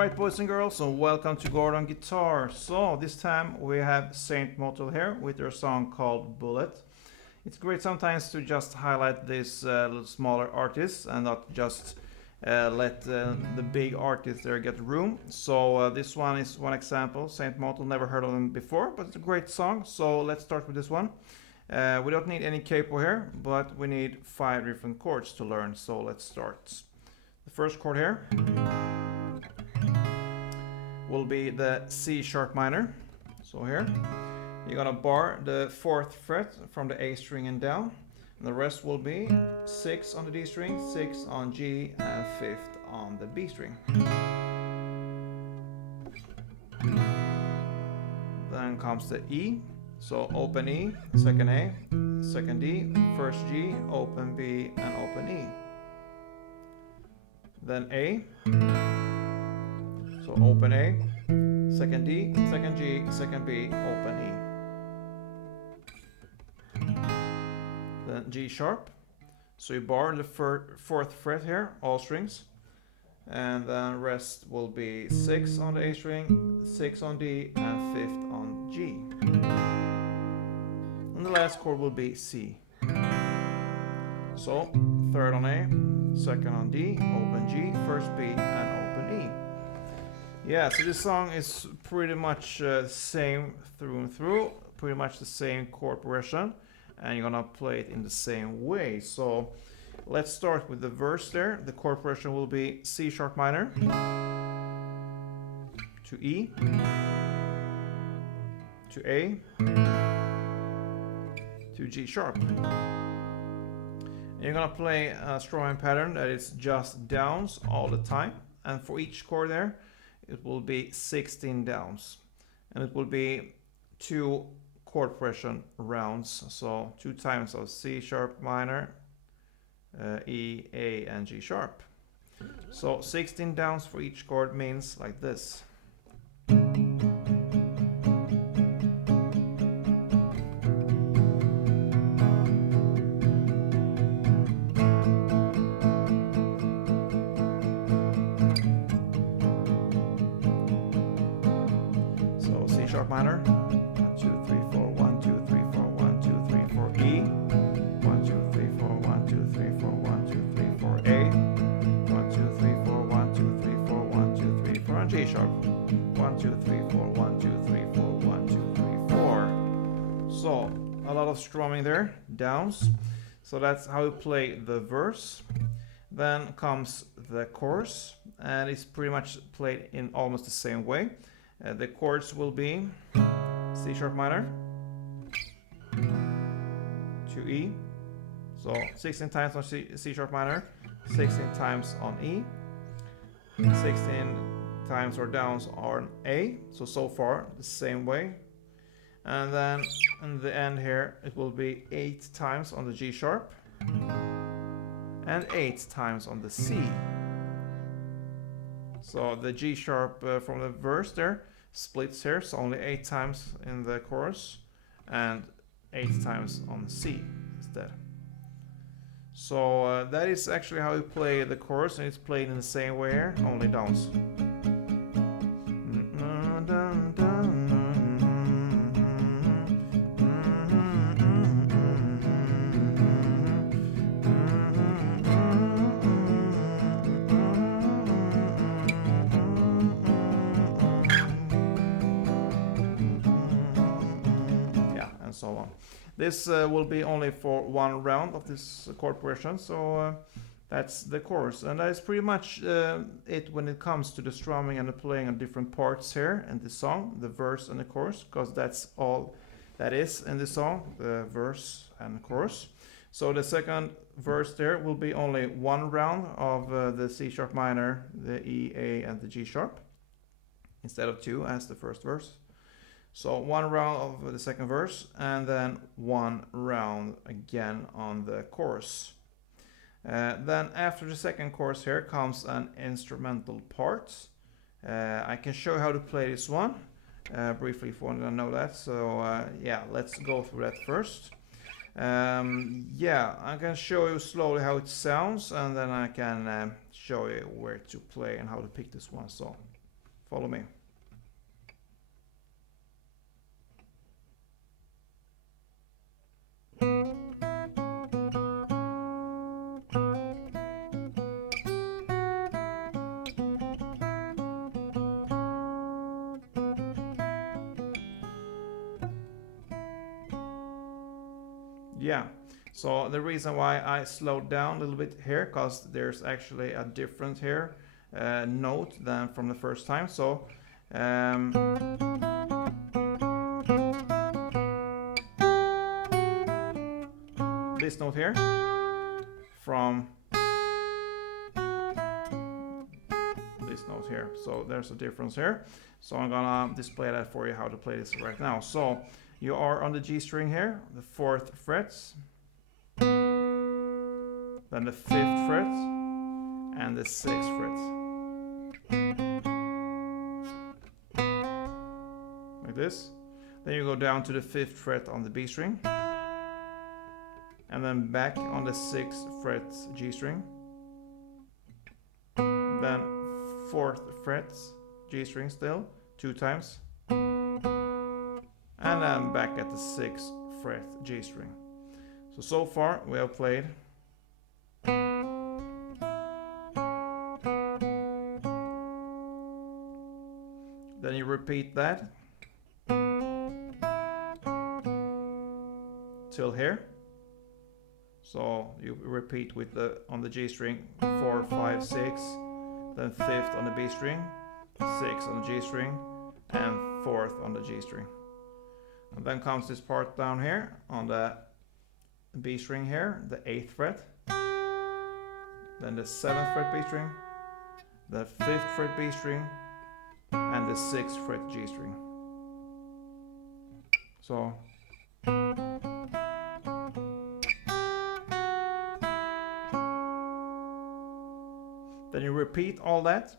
Alright boys and girls, so welcome to Gordon Guitar. So this time we have Saint MOTEL here with their song called Bullet. It's great sometimes to just highlight these little smaller artists and not just let the big artists there get room. So this one is one example. Saint MOTEL, never heard of them before, but it's a great song. So let's start with this one. We don't need any capo here, but we need 5 different chords to learn. So let's start. The first chord here will be the C sharp minor. So here you're gonna bar the 4th fret from the A string and down, and the rest will be 6 on the D string, 6 on G, and 5th on the B string. Then comes the E. So open E, second A, second D, first G, open B, and open E. Then A. So open A, second D, second G, second B, open E. Then G sharp. So you bar the 4th fret here, all strings. And then rest will be 6 on the A string, 6 on D, and 5th on G. And the last chord will be C. So 3rd on A, 2nd on D, open G, 1st B, and open E. Yeah, so this song is pretty much the same through and through, pretty much the same chord progression, and you're gonna play it in the same way. So let's start with the verse there. The chord progression will be C sharp minor to E to A to G sharp. And you're gonna play a strumming pattern that is just downs all the time, and for each chord there it will be 16 downs, and it will be 2 chord progression rounds, so 2 times of C sharp minor, E, A, and G sharp. So 16 downs for each chord means like this. Sharp minor, 1, 2, 3, 4, 1, 2, 3, 4, 1, 2, 3, 4, E, 1, 2, 3, 4, 1, 2, 3, 4, 1, 2, 3, 4, A, 1, 2, 3, 4, 1, 2, 3, 4, 1, 2, 3, 4, and G sharp, 1, 2, 3, 4, 1, 2, 3, 4, 1, 2, 3, 4. So a lot of strumming there, downs. So that's how you play the verse. Then comes the chorus, and it's pretty much played in almost the same way. The chords will be C sharp minor to E, so 16 times on C sharp minor, 16 times on E, 16 times or downs on A, so far the same way. And then in the end here it will be 8 times on the G sharp and 8 times on the C. So the G sharp from the verse there splits here, so only 8 times in the chorus and 8 times on C instead. So that is actually how you play the chorus, and it's played in the same way here, only downs. So on. This will be only for 1 round of this chord progression, so that's the chorus, and that is pretty much it when it comes to the strumming and the playing of different parts here in the song, the verse and the chorus, because that's all that is in the song, the verse and the chorus. So the second verse there will be only 1 round of the C sharp minor, the E, A, and the G sharp, instead of 2 as the first verse. So 1 round of the second verse, and then 1 round again on the chorus. Then after the second chorus here comes an instrumental part. I can show you how to play this one briefly if you want to know that. So yeah, let's go through that first. Yeah, I can show you slowly how it sounds, and then I can show you where to play and how to pick this one. So Follow me. Yeah, so the reason why I slowed down a little bit here, because there's actually a different here note than from the first time. So this note here from this note here. So there's a difference here. So I'm gonna display that for you how to play this right now. So you are on the G string here, the 4th frets, then the 5th fret, and the 6th fret. Like this. Then you go down to the 5th fret on the B string, and then back on the 6th fret G string, then 4th fret G string still, 2 times, and then back at the 6th fret G string. So far we have played then you repeat that till here. So you repeat with the on the G string 4, 5, 6, then 5th on the B string, 6th on the G string, and 4th on the G string. And then comes this part down here on the B string here, the 8th fret, then the 7th fret B string, the 5th fret B string, and the 6th fret G string. So then you repeat all that.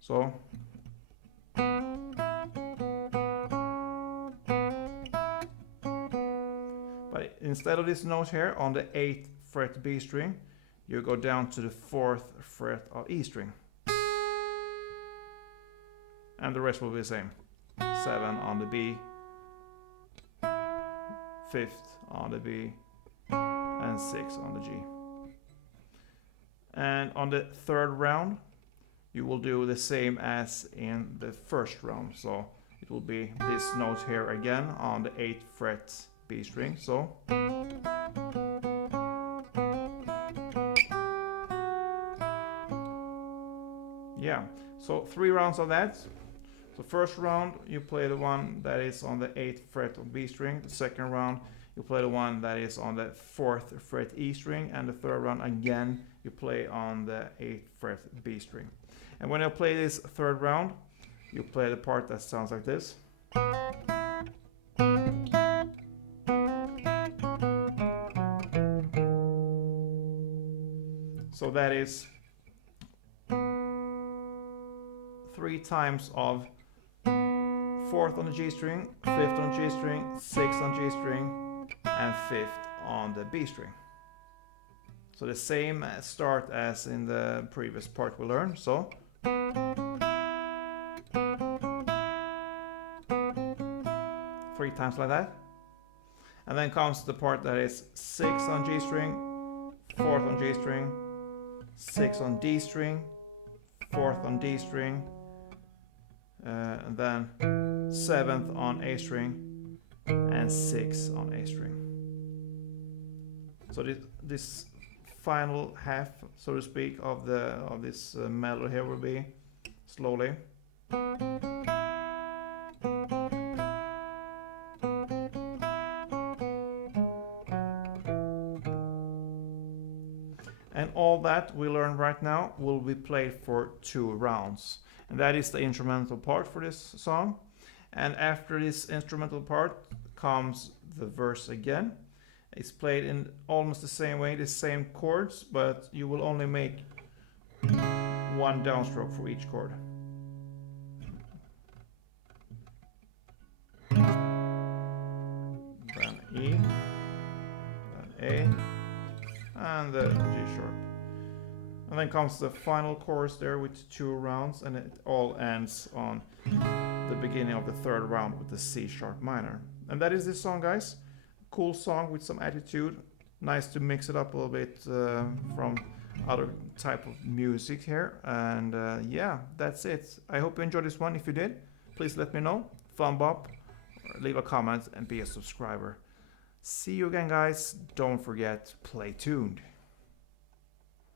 So but instead of this note here on the 8th fret B string, you go down to the 4th fret of E string. And the rest will be the same. 7 on the B, 5th on the B, and 6 on the G. And on the 3rd round, you will do the same as in the first round. So it will be this note here again on the 8th fret B string. So yeah, so 3 rounds of that. So first round you play the one that is on the 8th fret of B string. The second round you play the one that is on the 4th fret E string, and the third round again you play on the 8th fret B string. And when you play this third round, you play the part that sounds like this. So that is 3 times of 4th on the G string, 5th on the G string, 6th on G string, and 5th on the B string. So the same start as in the previous part we learned. So three times like that. And then comes the part that is 6 on G string, 4th on G string, 6 on D string, 4th on D string, and then 7th on A string, and 6 on A string. So this final half, so to speak, of this melody here will be slowly. And all that we learn right now will be played for 2 rounds. And that is the instrumental part for this song. And after this instrumental part comes the verse again. It's played in almost the same way, the same chords, but you will only make 1 downstroke for each chord. Then E, then A, and the G sharp. And then comes the final chorus there with 2 rounds, and it all ends on the beginning of the 3rd round with the C sharp minor. And that is this song, guys. Cool song with some attitude. Nice to mix it up a little bit from other type of music here. And yeah, that's it. I hope you enjoyed this one. If you did, please let me know. Thumb up, leave a comment, and be a subscriber. See you again, guys. Don't forget, play tuned.